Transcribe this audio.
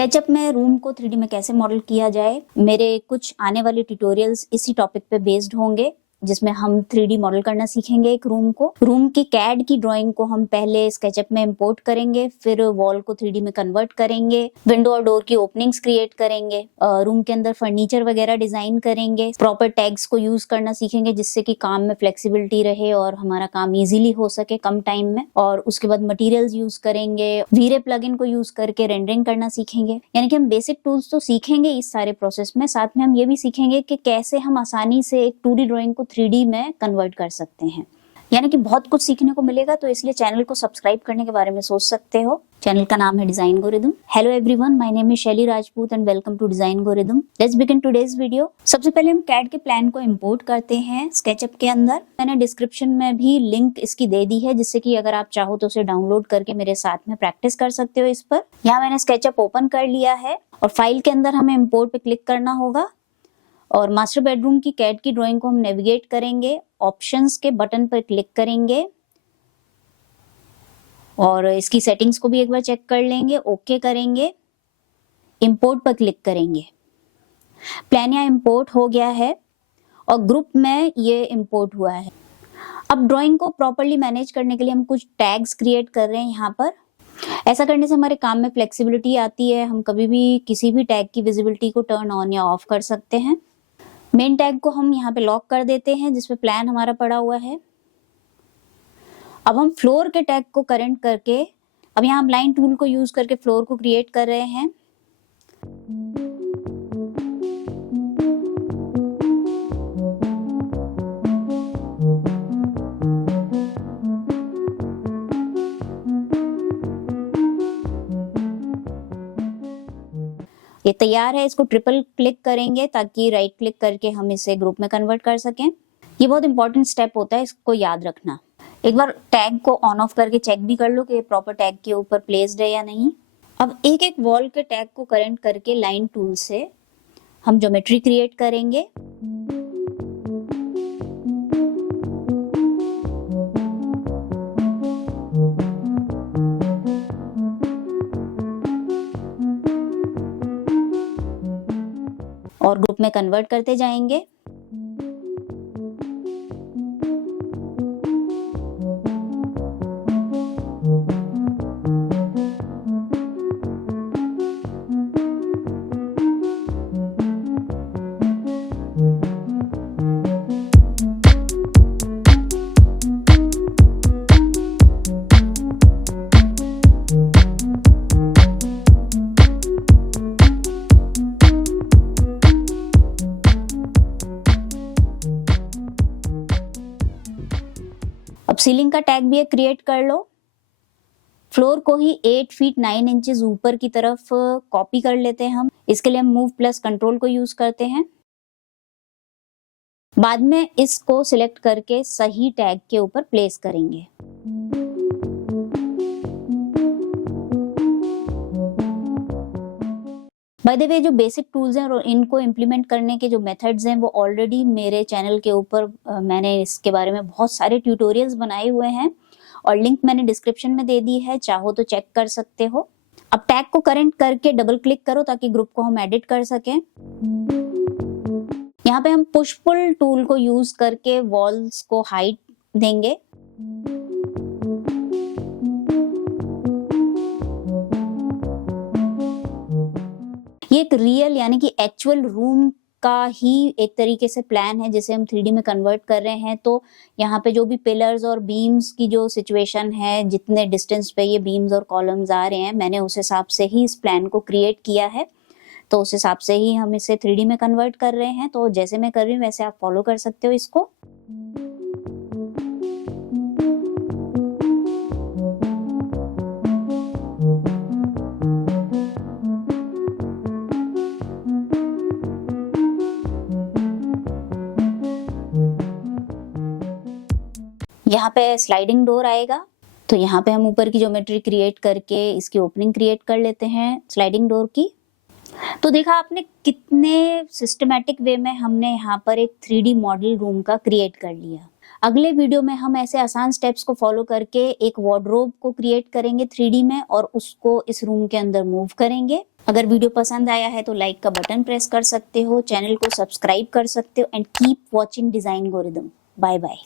SketchUp में room को 3D में कैसे मॉडल किया जाए, मेरे कुछ आने वाले ट्यूटोरियल्स इसी टॉपिक पे बेस्ड होंगे, जिसमें हम 3D मॉडल करना सीखेंगे एक रूम को। रूम की कैड की ड्राइंग को हम पहले स्केचअप में इंपोर्ट करेंगे, फिर वॉल को 3D में कन्वर्ट करेंगे, विंडो और डोर की ओपनिंग्स क्रिएट करेंगे, रूम के अंदर फर्नीचर वगैरह डिजाइन करेंगे, प्रॉपर टैग्स को यूज करना सीखेंगे जिससे कि काम में फ्लेक्सिबिलिटी रहे और हमारा काम इजीली हो सके कम टाइम में। और उसके बाद मटेरियल्स यूज करेंगे, वीरे प्लगइन को यूज करके रेंडरिंग करना सीखेंगे। यानी कि हम बेसिक टूल्स तो सीखेंगे इस सारे प्रोसेस में, साथ में हम ये भी सीखेंगे कि कैसे हम आसानी से एक 2D ड्राइंग को 3D में कन्वर्ट कर सकते हैं। यानी कि बहुत कुछ सीखने को मिलेगा, तो इसलिए चैनल को सब्सक्राइब करने के बारे में सोच सकते हो। चैनल का नाम है Designgorithm. Hello everyone, my name is Shaili Rajput and welcome to Designgorithm. Let's begin today's video. सबसे पहले हम कैड के प्लान को इंपोर्ट करते हैं स्केचअप के अंदर। मैंने डिस्क्रिप्शन में भी लिंक इसकी दे दी है, जिससे कि अगर आप चाहो तो उसे डाउनलोड करके मेरे साथ में प्रैक्टिस कर सकते हो इस पर। यहाँ मैंने स्केचअप ओपन कर लिया है और फाइल के अंदर हमें इंपोर्ट पे क्लिक करना होगा और मास्टर बेडरूम की कैड की ड्राइंग को हम नेविगेट करेंगे, ऑप्शंस के बटन पर क्लिक करेंगे और इसकी सेटिंग्स को भी एक बार चेक कर लेंगे, ओके करेंगे, इंपोर्ट पर क्लिक करेंगे। प्लान यहाँ इंपोर्ट हो गया है और ग्रुप में ये इंपोर्ट हुआ है। अब ड्राइंग को प्रॉपर्ली मैनेज करने के लिए हम कुछ टैग्स क्रिएट कर रहे हैं यहाँ पर। ऐसा करने से हमारे काम में फ्लेक्सिबिलिटी आती है, हम कभी भी किसी भी टैग की विजिबिलिटी को टर्न ऑन या ऑफ कर सकते हैं। मेन टैग को हम यहाँ पे लॉक कर देते हैं जिसपे प्लान हमारा पड़ा हुआ है। अब हम फ्लोर के टैग को करेंट करके, अब यहाँ हम लाइन टूल को यूज करके फ्लोर को क्रिएट कर रहे हैं। ये तैयार है, इसको ट्रिपल क्लिक करेंगे ताकि राइट क्लिक करके हम इसे ग्रुप में कन्वर्ट कर सकें। ये बहुत इंपॉर्टेंट स्टेप होता है, इसको याद रखना। एक बार टैग को ऑन ऑफ करके चेक भी कर लो कि प्रॉपर टैग के ऊपर प्लेस्ड है या नहीं। अब एक एक वॉल के टैग को करेंट करके लाइन टूल से हम ज्योमेट्री क्रिएट करेंगे। और ग्रुप में कन्वर्ट करते जाएंगे। अब सीलिंग का टैग भी क्रिएट कर लो। फ्लोर को ही 8 फीट 9 इंचेस ऊपर की तरफ कॉपी कर लेते हैं हम। इसके लिए हम मूव प्लस कंट्रोल को यूज करते हैं। बाद में इसको सिलेक्ट करके सही टैग के ऊपर प्लेस करेंगे। बाय द वे, जो बेसिक टूल्स हैं और इनको इम्प्लीमेंट करने के जो मेथड्स हैं वो ऑलरेडी मेरे चैनल के ऊपर मैंने इसके बारे में बहुत सारे ट्यूटोरियल्स बनाए हुए हैं और लिंक मैंने डिस्क्रिप्शन में दे दी है, चाहो तो चेक कर सकते हो। अब टैग को करेंट करके डबल क्लिक करो ताकि ग्रुप को हम एडिट कर सकें। यहाँ पे हम पुश पुल टूल को यूज करके वॉल्स को हाइट देंगे। ये एक रियल यानी कि एक्चुअल रूम का ही एक तरीके से प्लान है जिसे हम 3D में कन्वर्ट कर रहे हैं। तो यहाँ पे जो भी पिलर्स और बीम्स की जो सिचुएशन है, जितने डिस्टेंस पे ये बीम्स और कॉलम्स आ रहे हैं, मैंने उस हिसाब से ही इस प्लान को क्रिएट किया है। तो उस हिसाब से ही हम इसे 3D में कन्वर्ट कर रहे हैं। तो जैसे मैं कर रही हूँ वैसे आप फॉलो कर सकते हो इसको। यहाँ पे स्लाइडिंग डोर आएगा, तो यहाँ पे हम ऊपर की ज्योमेट्री क्रिएट करके इसकी ओपनिंग क्रिएट कर लेते हैं स्लाइडिंग डोर की। तो देखा आपने कितने सिस्टमैटिक वे में हमने यहाँ पर एक 3D मॉडल रूम का क्रिएट कर लिया। अगले वीडियो में हम ऐसे आसान स्टेप्स को फॉलो करके एक वार्डरोब को क्रिएट करेंगे 3D में और उसको इस रूम के अंदर मूव करेंगे। अगर वीडियो पसंद आया है तो लाइक का बटन प्रेस कर सकते हो, चैनल को सब्सक्राइब कर सकते हो and keep watching Designgorithm. Bye bye.